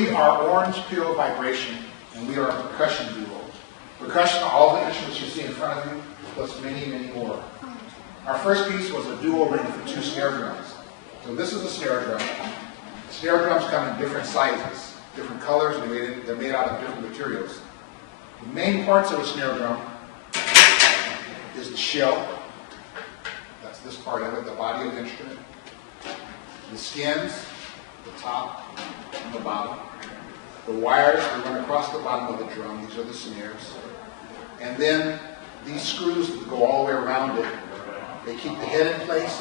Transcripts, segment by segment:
We are Orange Peal Vibration, and we are a percussion duo. Percussion, all the instruments you see in front of you, plus many, many more. Our first piece was a duo written for 2 snare drums. So this is a snare drum. Snare drums come in different sizes, different colors, and they're made out of different materials. The main parts of a snare drum is the shell. That's this part of it, the body of the instrument. The skins, the top and the bottom. The wires that run across the bottom of the drum, these are the snares. And then these screws that go all the way around it, they keep the head in place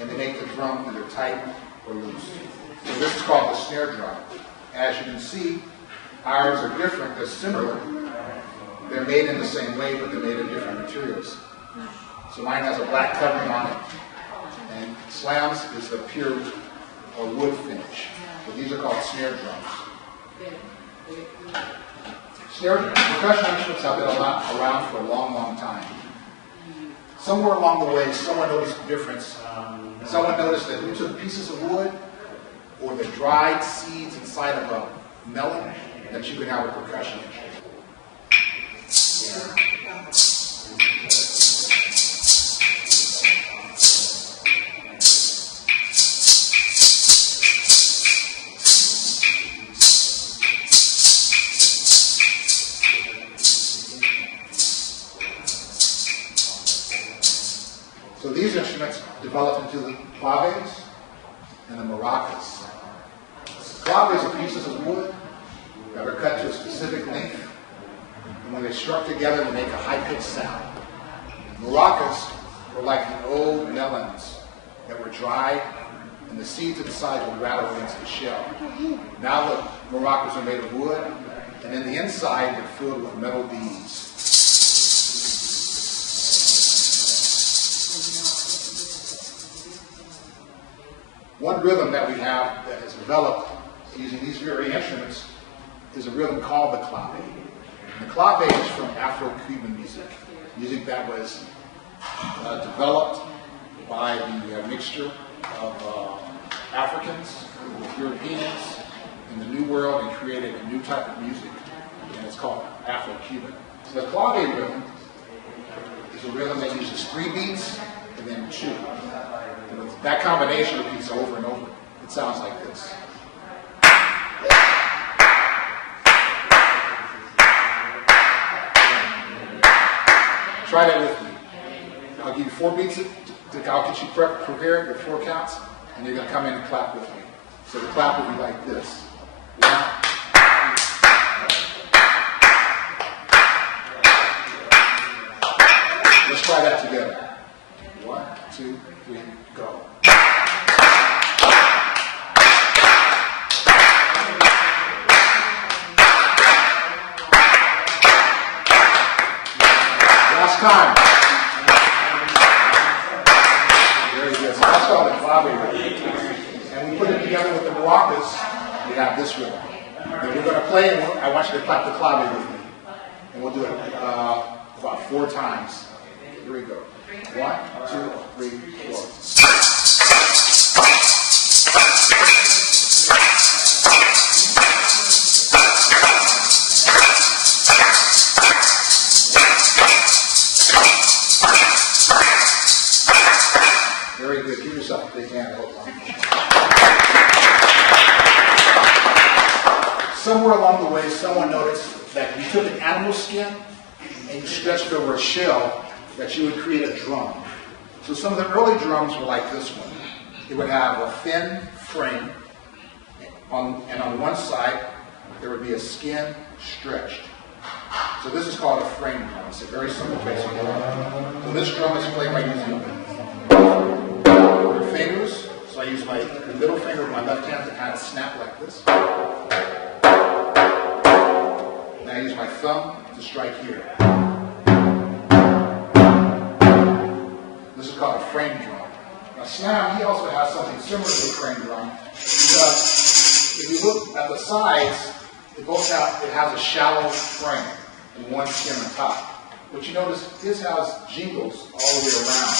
and they make the drum either tight or loose. So this is called the snare drum. As you can see, ours are different, they're similar. They're made in the same way, but they're made of different materials. So mine has a black covering on it, and Slam's is the pure wood finish. So these are called snare drums. Percussion instruments have been around for a long, long time. Somewhere along the way, someone noticed the difference. Someone noticed that we took pieces of wood or the dried seeds inside of a melon that you could have a percussion instrument. So these instruments developed into the claves and the maracas. Claves are pieces of wood that are cut to a specific length, and when they struck together, they make a high-pitched sound. Maracas were like the old melons that were dried, and the seeds inside would rattle against the shell. Now the maracas are made of wood, and in the inside they're filled with metal beads. One rhythm that we have that has developed using these very instruments is a rhythm called the clave. And the clave is from Afro-Cuban music that was developed by the mixture of Africans with Europeans in the New World and created a new type of music, and it's called Afro-Cuban. So the clave rhythm is a rhythm that uses 3 beats and then 2. That combination repeats over and over. It sounds like this. Try that with me. I'll give you 4 beats. I'll get you prepared with 4 counts, and you're going to come in and clap with me. So the clap will be like this. 1, 2. Let's try that together. 1, 2, 3, go. Last time. Very good. So that's called the clave rhythm. And we put it together with the maracas. We have this rhythm. And we're going to play, and I want you to clap the clave with me. And we'll do it about 4 times. Here we go. 1, 2, 3, 4. Very good. Give yourself a big hand. Somewhere along the way, someone noticed that you took an animal skin and you stretched over a shell that you would create a drum. So some of the early drums were like this one. It would have a thin frame, and on one side there would be a skin stretched. So this is called a frame drum. It's a very simple basic drum. So this drum is played by using your fingers. So I use the middle finger of my left hand to kind of snap like this. And I use my thumb to strike here. This is called a frame drum. Now Slam, he also has something similar to a frame drum, because if you look at the sides, it has a shallow frame and one skin on top. But you notice his has jingles all the way around.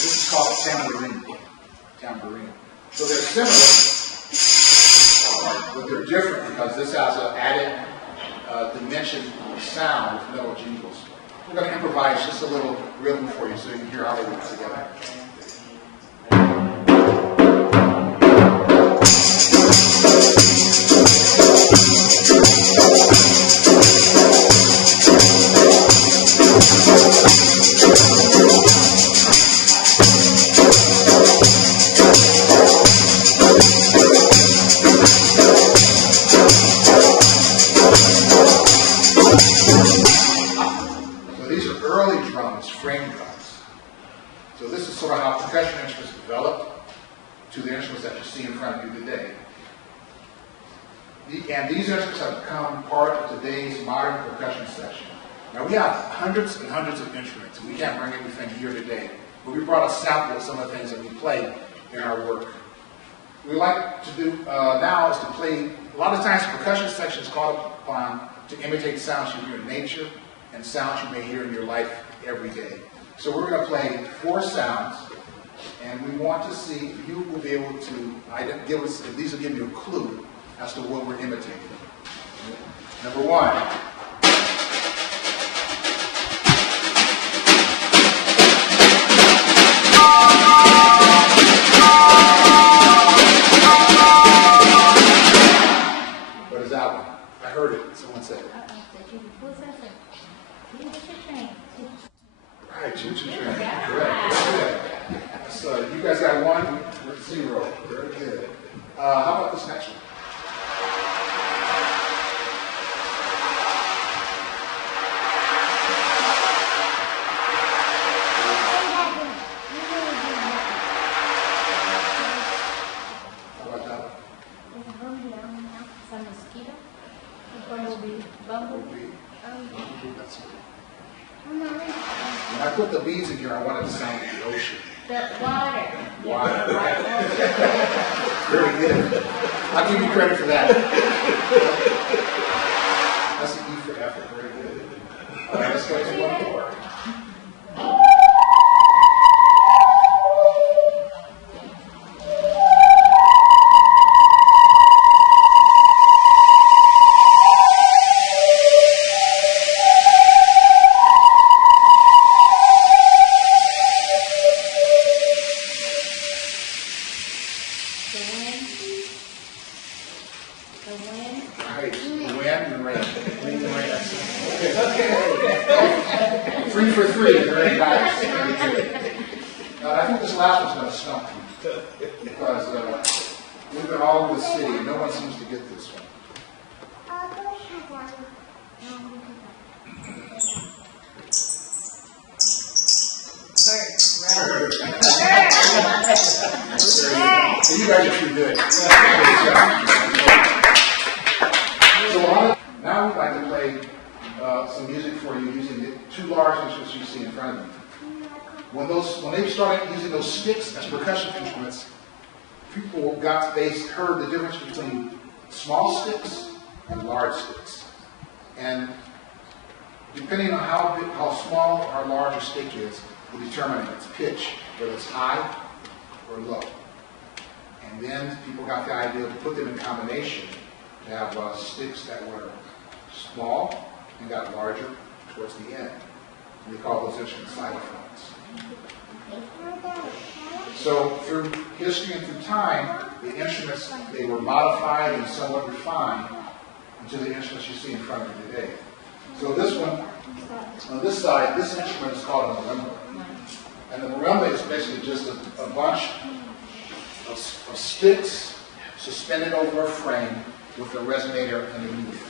And this is called a tambourine. So they're similar, But they're different because this has an added dimension of sound with metal jingles. We're going to improvise just a little rhythm for you so you can hear how they work together. So this is sort of how percussion instruments developed to the instruments that you see in front of you today. And these instruments have become part of today's modern percussion section. Now we have hundreds and hundreds of instruments, and we can't bring everything here today, but we brought a sample of some of the things that we play in our work. What we like to do now is to play, a lot of times the percussion section is called upon to imitate sounds you hear in nature and sounds you may hear in your life every day. So we're going to play 4 sounds, and we want to see if you will be able to give us, if these will give you a clue as to what we're imitating. Number 1. What is that one? I heard it. Someone said it. Right, choo-choo train. Correct. Good. So you guys got 1, we're 0. Very good. How about this next one? How about that one? Some mosquito. Bumblebee. Bumblebee. That's good. When I put the bees in here, I want it to sound like the ocean. The water. Water, right? Very good. I'll give you credit for that. That's an E for effort. Very good. All right, let's go to 1 more. Right, the wind and rain. Wind and rain. Okay. 3 for 3. Very nice. Very good. I think this last one's going to stump you because we've been all over the city and no one seems to get this one. So you guys are too good. So now we'd like to play some music for you using the 2 large instruments you see in front of you. When they started using those sticks as percussion instruments, people heard the difference between small sticks and large sticks. And depending on how small or large a stick is, will determine its pitch, whether it's high or low. And then people got the idea to put them in combination to have sticks that were small and got larger towards the end. And they call those instruments xylophones. So through history and through time, the instruments, they were modified and somewhat refined into the instruments you see in front of you today. So this one, on this side, this instrument is called a marimba. And the marimba is basically just a bunch of sticks suspended over a frame with a resonator underneath.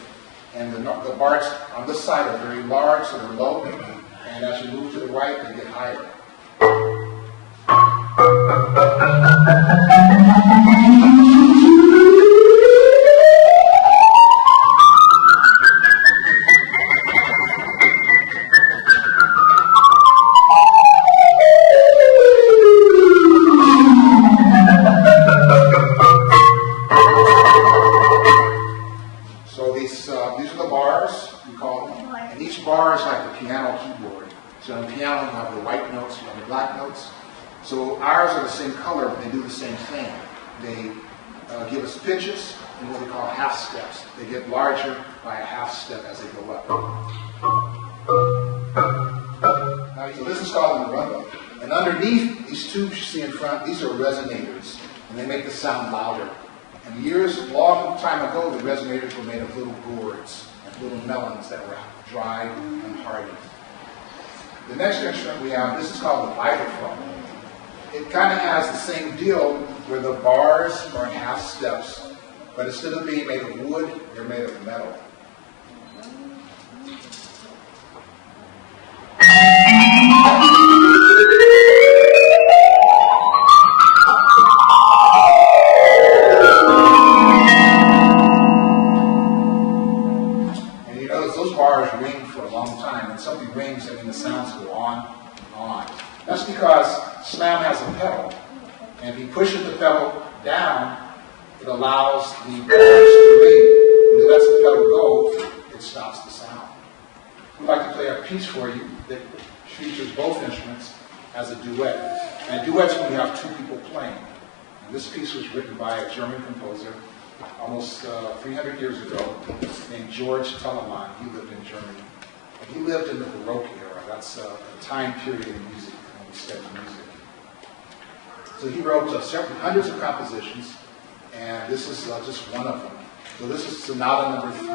And the bars on this side are very large, so they're low, and as you move to the right, they get higher. These are the bars, we call them, and each bar is like the piano keyboard. So on the piano you have the white notes, you have the black notes. So ours are the same color, but they do the same thing. They give us pitches and what we call half steps. They get larger by a half step as they go up. Now, so this is called the marimba. And underneath these tubes you see in front, these are resonators, and they make the sound louder. And long time ago, the resonators were made of little gourds and little melons that were dry and hardened. The next instrument we have, this is called the vibraphone. It kind of has the same deal where the bars are in half steps, but instead of being made of wood, they're made of metal. And you notice those bars ring for a long time. When something rings, I mean the sounds go on and on. That's because slam has a pedal, and if he pushes the pedal down, it allows the bars to ring. When he lets the pedal go, it stops the sound. We'd like to play a piece for you that features both instruments as a duet. And duets when you have two people playing. And this piece was written by a German composer almost 300 years ago named George Telemann. He lived in Germany. And he lived in the Baroque era. That's a time period in music when we study music. So he wrote hundreds of compositions, and this is just one of them. So this is Sonata number 3.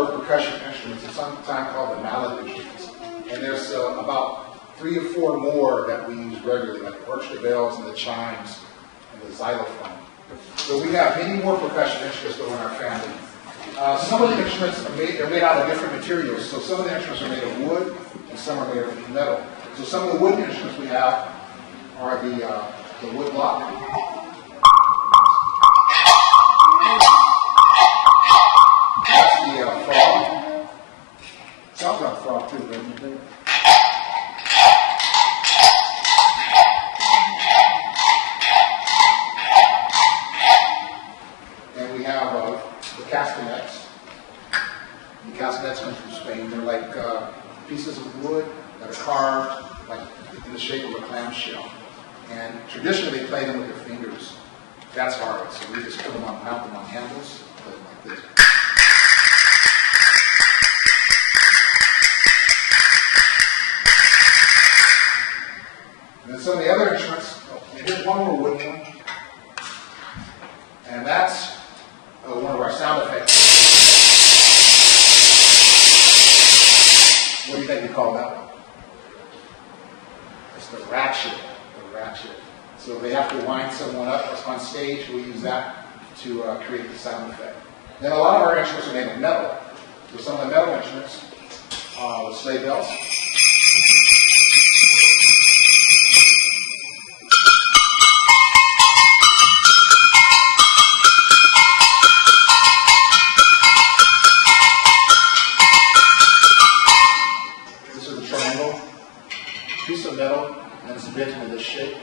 Percussion instruments, it's sometimes called the mallet instruments. And there's about 3 or 4 more that we use regularly, like the orchestra bells and the chimes and the xylophone. So we have many more percussion instruments though in our family. Some of the instruments are made out of different materials. So some of the instruments are made of wood and some are made of metal. So some of the wooden instruments we have are the wood block. That's the frog. Sounds like a frog too, doesn't it? And we have the castanets. The castanets come from Spain. They're like pieces of wood that are carved like in the shape of a clamshell. And traditionally they play them with their fingers. That's hard. So we just mount them on handles, play them like this. And then some of the other instruments, and here's one more wooden one. And that's one of our sound effects. What do you think we call that one? the ratchet. The ratchet. So they have to wind someone up on stage. We use that to create the sound effect. Then a lot of our instruments are made of metal. So some of the metal instruments, the sleigh bells. This is a triangle, piece of metal, and it's bent into this shape.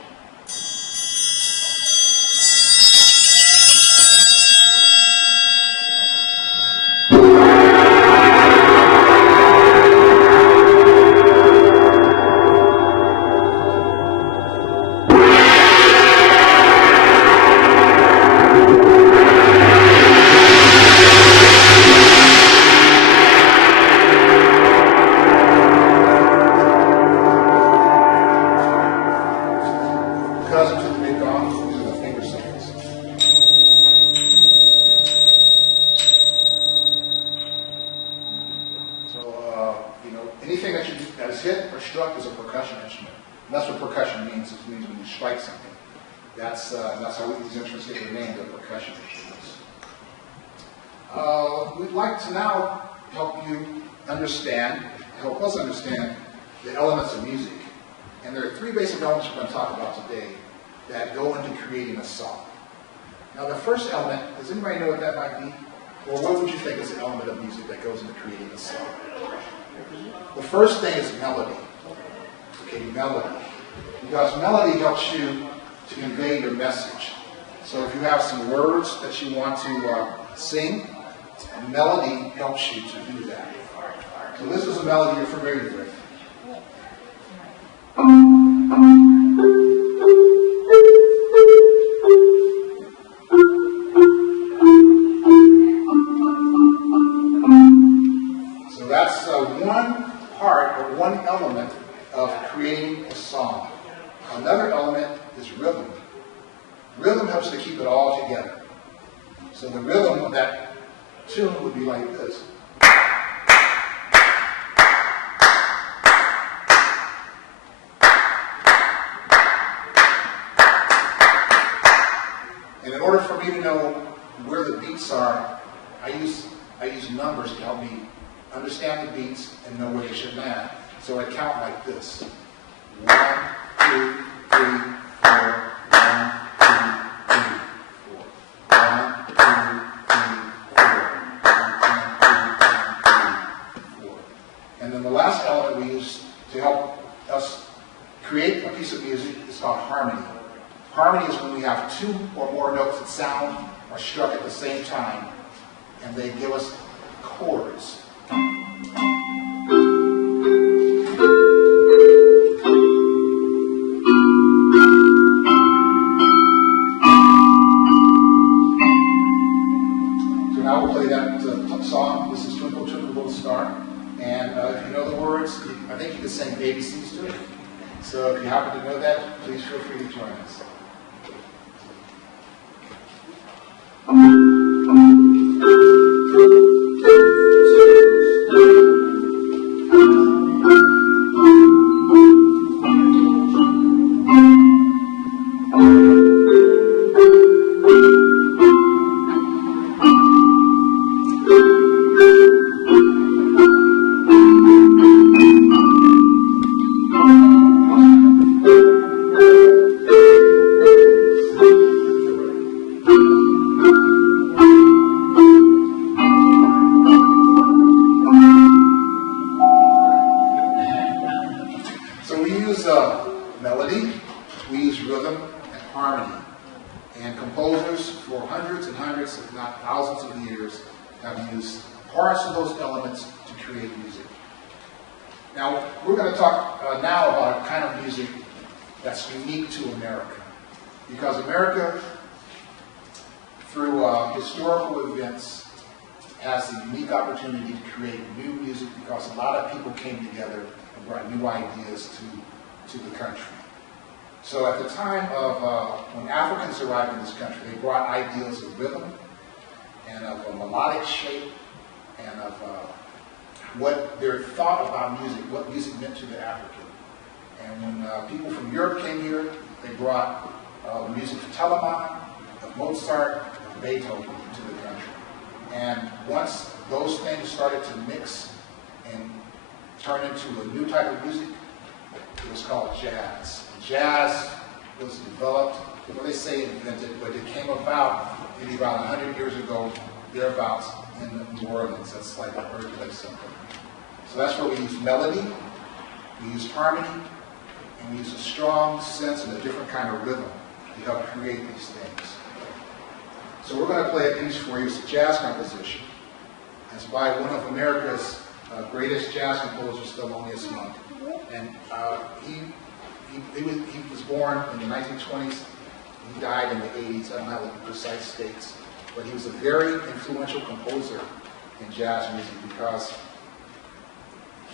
Cousins of the big gong, these are the finger sounds. So, anything that is hit or struck is a percussion instrument. And that's what percussion means. It means when you strike something. That's how these instruments get their name, they're percussion instruments. We'd like to now help us understand the elements of music. And there are three basic elements we're going to talk about today that go into creating a song. Now the first element, does anybody know what that might be? Or what would you think is the element of music that goes into creating a song? The first thing is melody. Okay, melody. Because melody helps you to convey your message. So if you have some words that you want to sing, melody helps you to do that. So this is a melody you're familiar with. So that's one part or one element of creating a song. Another element is rhythm. Rhythm helps to keep it all together. So the rhythm of that tune would be like this. And in order for me to know where the beats are, I use numbers to help me understand the beats and know where they should land. So I count like this. 1, 2, 3, 4. 1, 2, 3, 4. 1, 2, 3, 4. 1, 2, 3, 4. And then the last element we use to help us create a piece of music is called harmony. Harmony is when we have two or more notes that sound or struck at the same time, and they give us chords. So now we'll play that song. This is Twinkle, Twinkle, Little Star. And if you know the words, I think you can sing ABCs to it. So if you happen to know that, please feel free to join us. Melody, we use rhythm and harmony. And composers for hundreds and hundreds, if not thousands of years, have used parts of those elements to create music. Now, we're going to talk now about a kind of music that's unique to America. Because America, through historical events, has the unique opportunity to create new music because a lot of people came together and brought new ideas to the country. So at the time of when Africans arrived in this country, they brought ideals of rhythm and of a melodic shape and of what their thought about music, what music meant to the African. And when people from Europe came here, they brought the music of Telemann, of Mozart, of Beethoven to the country. And once those things started to mix and turn into a new type of music, it was called jazz. Jazz was developed, well, they say invented, but it came about maybe about 100 years ago, thereabouts, in New Orleans. That's like a birthplace something. So that's where we use melody, we use harmony, and we use a strong sense and a different kind of rhythm to help create these things. So we're going to play a piece for you. It's a jazz composition. It's by one of America's greatest jazz composers, Thelonious Monk. And he was born in the 1920s. He died in the 80s. I don't have the precise dates. But he was a very influential composer in jazz music because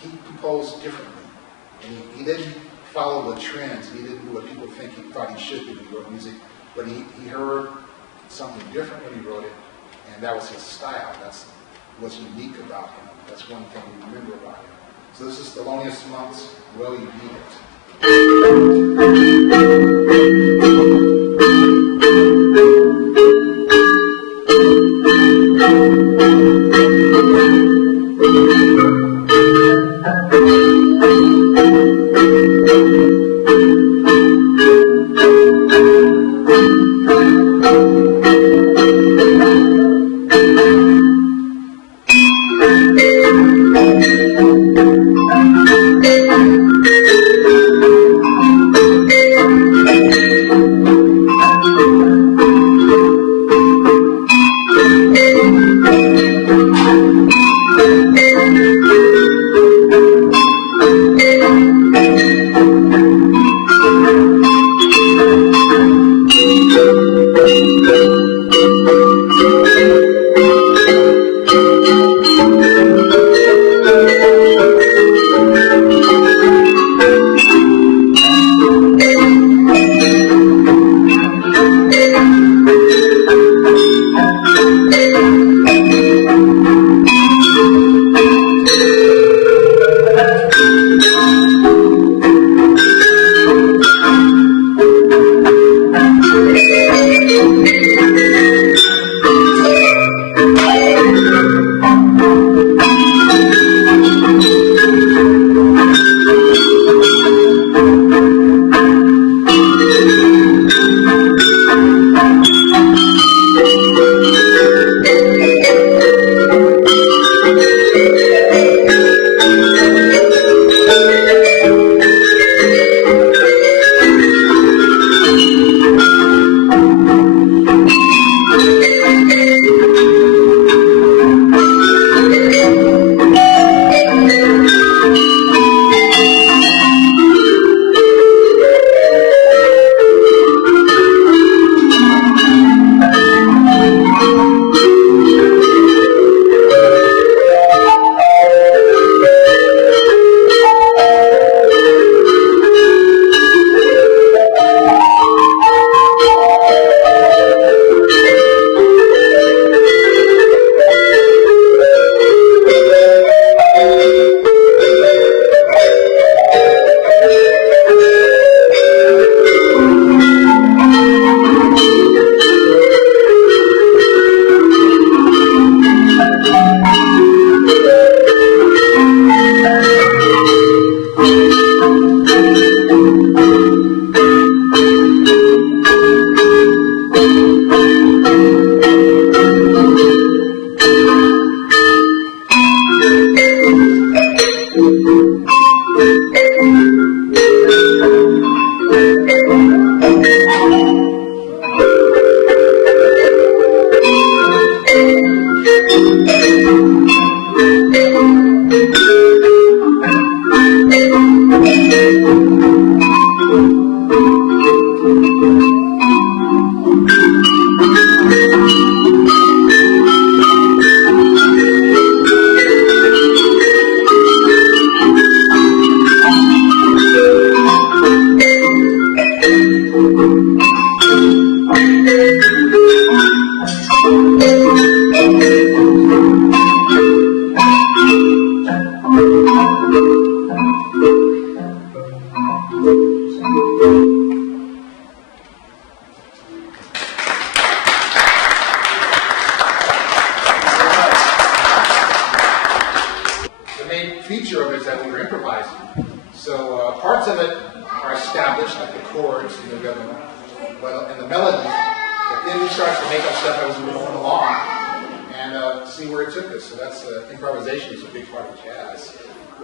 he composed differently. And he didn't follow the trends. He didn't do what people think he thought he should do when he wrote music. But he heard something different when he wrote it, and that was his style. That's what's unique about him. That's one thing we remember about him. So this is Thelonious Monk's Well You Need big feature of it is that we were improvising. So parts of it are established, like the chords and the rhythm, but in the melody, then we start to make up stuff as we were going along and see where it took us. So that's improvisation is a big part of jazz,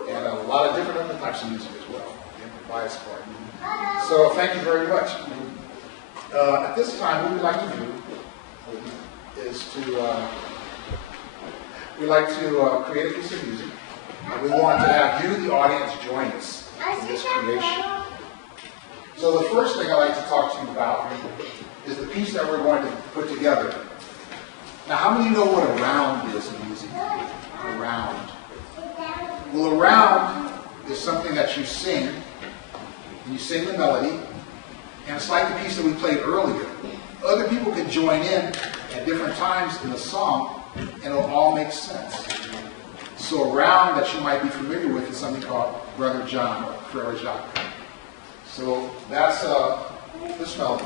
and a lot of different other types of music as well, the improvised part. So thank you very much. At this time, what we'd like to do is we like to create a piece of music, and we want to have you, the audience, join us in this creation. So the first thing I'd like to talk to you about is the piece that we're going to put together. Now, how many of you know what a round is in music? A round. Well, a round is something that you sing, and you sing the melody, and it's like the piece that we played earlier. Other people can join in at different times in the song, and it'll all make sense. So a round that you might be familiar with is something called Brother John or Frere Jacques. So that's this melody.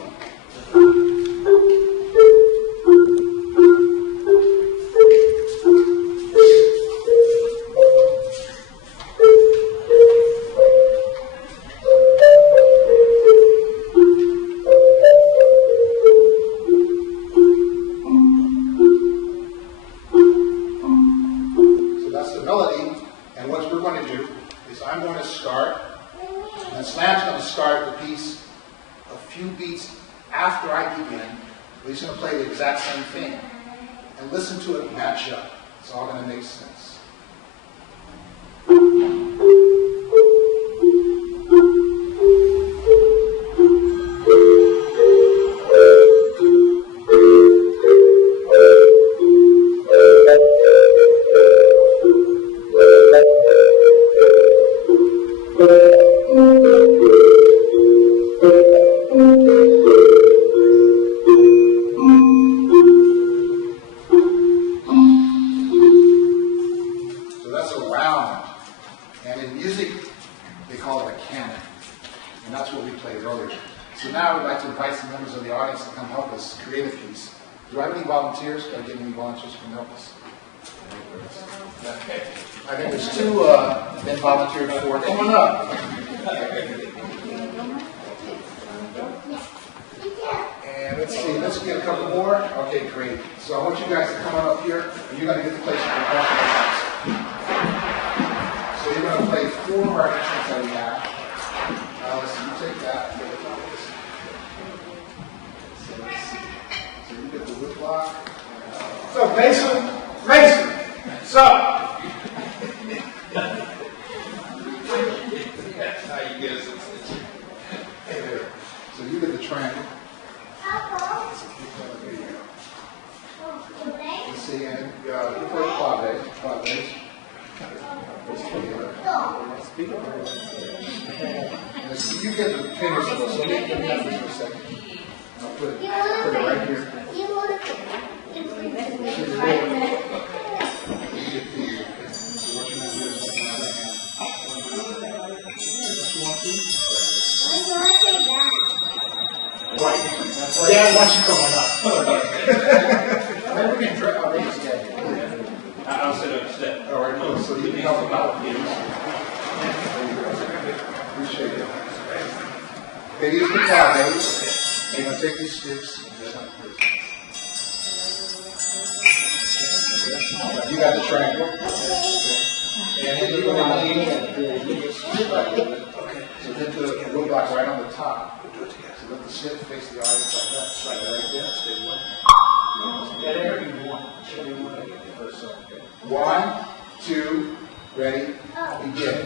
He's going to play the exact same thing. And listen to it match up. It's all going to make sense. I think there's two been volunteered for. Come on up. And let's see, let's get a couple more. Okay, great. So I want you guys to come on up here, and you're going to get to play some percussion. So you're going to play 4 of our instruments that we have. Let's see, you take that. So let's see. So you get the wood block. So Mason. So. Hey there. So you get the triangle. Let's see, and you play clave. You get the fingers, so let me have this for a second. I'll put it right here. Dad wants you coming up. Maybe we can try out these guys. I'll sit up instead. All right, cool. So you can help them out. Appreciate it. Okay, these are the claves. You're going to take these sticks. You got the triangle. And then you're going to lean in. So hit the wood block right on the top. So let the stick face the audience like that. Right there. Stay one. 1, 2, ready, begin.